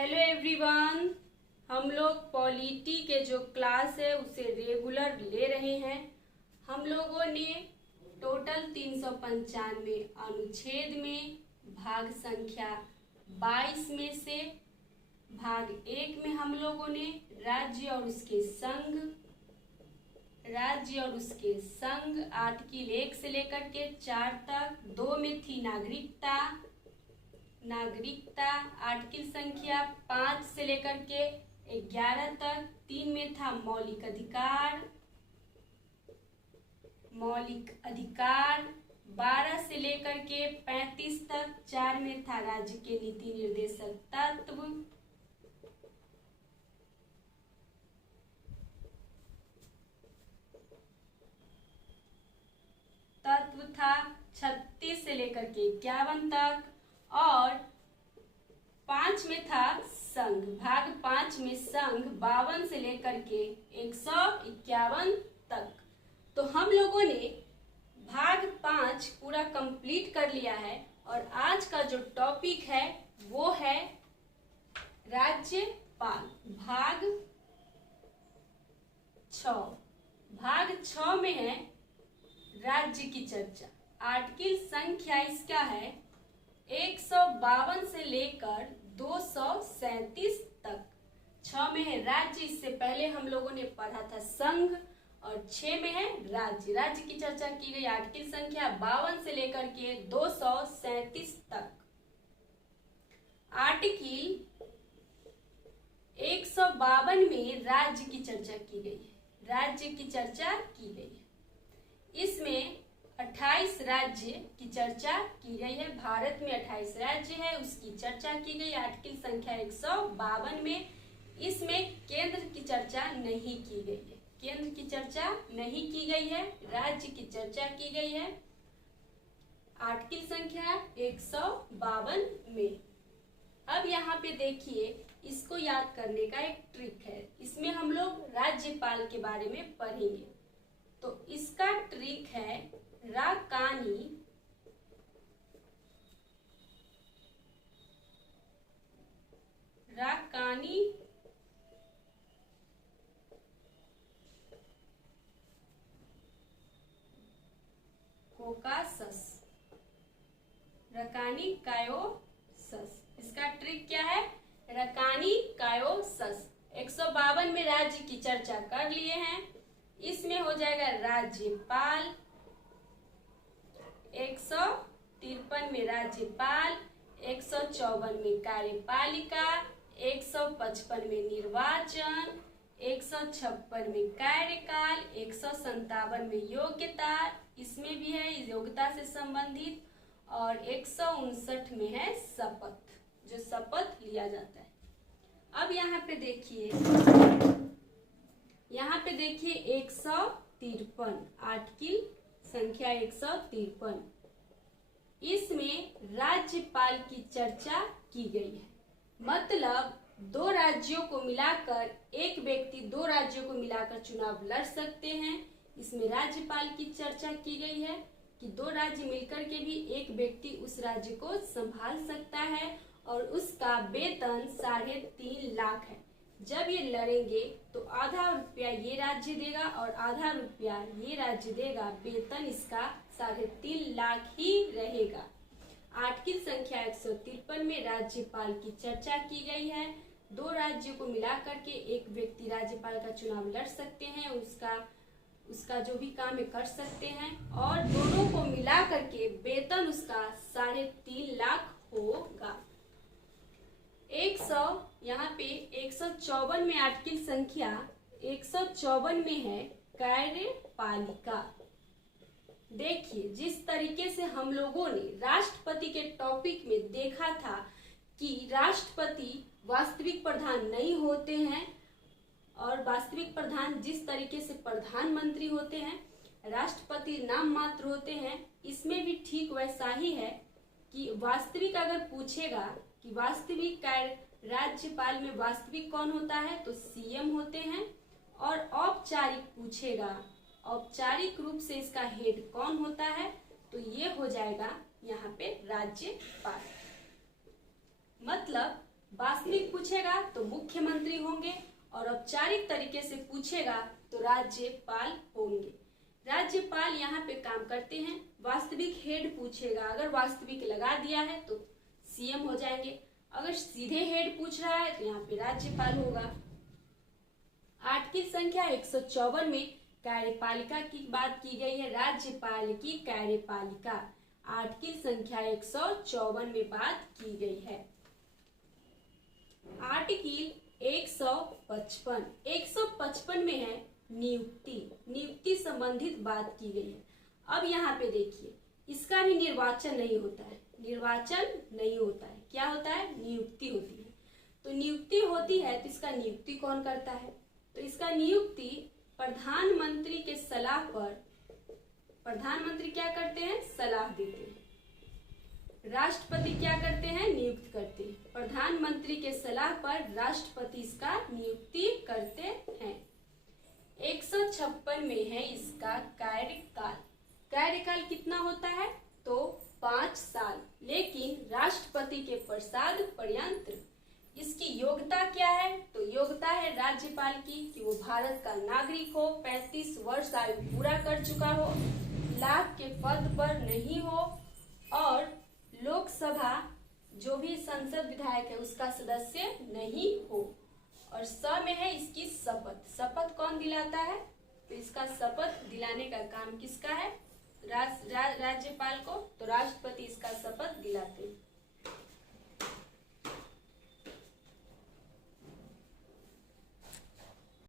Hello everyone, हम लोग polity के जो क्लास है उसे रेगुलर ले रहे हैं। हम लोगों ने टोटल 395 अनुच्छेद में भाग संख्या 22 में से भाग 1 में हम लोगों ने राज्य और उसके संघ आर्टिकल 1 से लेकर के 4 तक। 2 में थी नागरिकता आर्टिकल संख्या 5 से लेकर के 11 तक। 3 में था मौलिक अधिकार 12 से लेकर के 35 तक। 4 में था राज्य के नीति निर्देशक तत्व था 36 से लेकर के 51 तक। और 5 में था संघ, भाग 5 में संघ 52 से लेकर के 151 तक। तो हम लोगों ने भाग 5 पूरा कंप्लीट कर लिया है और आज का जो टॉपिक है वो है राज्यपाल। भाग 6 में है राज्य की चर्चा। आर्टिकल संख्या इसका है 152 से लेकर 237 तक। 6 में है राज्य, इससे पहले हम लोगों ने पढ़ा था संघ। और 6 में है राज्य की चर्चा की गई। आर्टिकल संख्या 52 से लेकर के 237 तक। आर्टिकल 152 में राज्य की चर्चा की गई है। इसमें 28 राज्य की चर्चा की गई है। भारत में 28 राज्य है, उसकी चर्चा की गई आर्टिकल संख्या 152 में। इसमें केंद्र की चर्चा नहीं की गई है, राज्य की चर्चा की गई है आर्टिकल संख्या 152 में। अब यहाँ पे देखिए, इसको याद करने का एक ट्रिक है। इसमें हम लोग राज्यपाल के बारे में पढ़ेंगे। तो इसका ट्रिक है राकानी कायोसस। इसका ट्रिक क्या है? रकानी कायोसस। 152 में राज्य की चर्चा कर लिए हैं। इसमें हो जाएगा राज्यपाल। 153 में राज्यपाल, 154 में कार्यपालिका, 155 में निर्वाचन, 156 में कार्यकाल, 157 में योग्यता, इसमें भी है योग्यता से संबंधित। और 159 में है शपथ, जो शपथ लिया जाता है। अब यहाँ पे देखिए 153 आर्टिकल संख्या 153। इसमें राज्यपाल की चर्चा की गई है। मतलब एक व्यक्ति दो राज्यों को मिलाकर चुनाव लड़ सकते हैं। इसमें राज्यपाल की चर्चा की गई है कि 2 राज्य मिलकर के भी एक व्यक्ति उस राज्य को संभाल सकता है और उसका वेतन 3.5 लाख है। जब ये लड़ेंगे तो आधा रुपया ये राज्य देगा और आधा रुपया ये राज्य देगा। वेतन इसका 3.5 लाख ही रहेगा। आर्टिकल संख्या 153 में राज्यपाल की चर्चा की गई है। 2 राज्यों को मिलाकर के एक व्यक्ति राज्यपाल का चुनाव लड़ सकते हैं, उसका जो भी काम है कर सकते हैं और दोनों को मिला करके वेतन उसका 3.5 लाख होगा। यहाँ पे 154 में आर्टिकल संख्या 154 में है कार्यपालिका। देखिए, जिस तरीके से हम लोगों ने राष्ट्रपति के टॉपिक में देखा था कि राष्ट्रपति वास्तविक प्रधान नहीं होते हैं और वास्तविक प्रधान जिस तरीके से प्रधानमंत्री होते हैं, राष्ट्रपति नाम मात्र होते हैं। इसमें भी ठीक वैसा ही है कि वास्तविक अगर पूछेगा कि वास्तविक राज्यपाल में वास्तविक कौन होता है, तो सीएम होते हैं। और औपचारिक पूछेगा, औपचारिक रूप से इसका हेड कौन होता है, तो ये हो जाएगा यहाँ पे राज्यपाल। मतलब वास्तविक पूछेगा तो मुख्यमंत्री होंगे, और औपचारिक तरीके से पूछेगा तो राज्यपाल होंगे। राज्यपाल यहाँ पे काम करते हैं। वास्तविक हेड पूछेगा, अगर वास्तविक लगा दिया है तो सीएम हो जाएंगे, अगर सीधे हेड पूछ रहा है तो यहाँ पे राज्यपाल होगा। आर्टिकल संख्या 154 में कार्यपालिका की बात की गई है, राज्यपाल की कार्यपालिका आर्टिकल संख्या 154 में बात की गई है। आर्टिकल 155 में है नियुक्ति संबंधित बात की गई है। अब यहाँ पे देखिए, इसका भी निर्वाचन नहीं होता है, क्या होता है? नियुक्ति होती है। तो नियुक्ति होती है तो इसका नियुक्ति कौन करता है? तो इसका नियुक्ति प्रधानमंत्री के सलाह पर, प्रधानमंत्री क्या करते हैं? सलाह देते हैं। राष्ट्रपति क्या करते हैं? नियुक्त करते हैं। प्रधानमंत्री के सलाह पर राष्ट्रपति इसका नियुक्ति करते हैं। 156 में है इसका कार्यकाल कितना होता है? तो 5 साल। लेकिन राष्ट्रपति के प्रसाद पर्यंत इसकी योग्यता क्या है? तो योग्यता है राज्यपाल की कि वो भारत का नागरिक हो, 35 वर्ष आयु पूरा कर चुका हो, लाभ के पद पर नहीं हो, और लोकसभा जो भी संसद विधायक है उसका सदस्य नहीं हो। और में है इसकी शपथ कौन दिलाता है? तो इसका शपथ दिलाने का काम किसका है? राज्यपाल को। तो राष्ट्रपति इसका शपथ दिलाते हैं।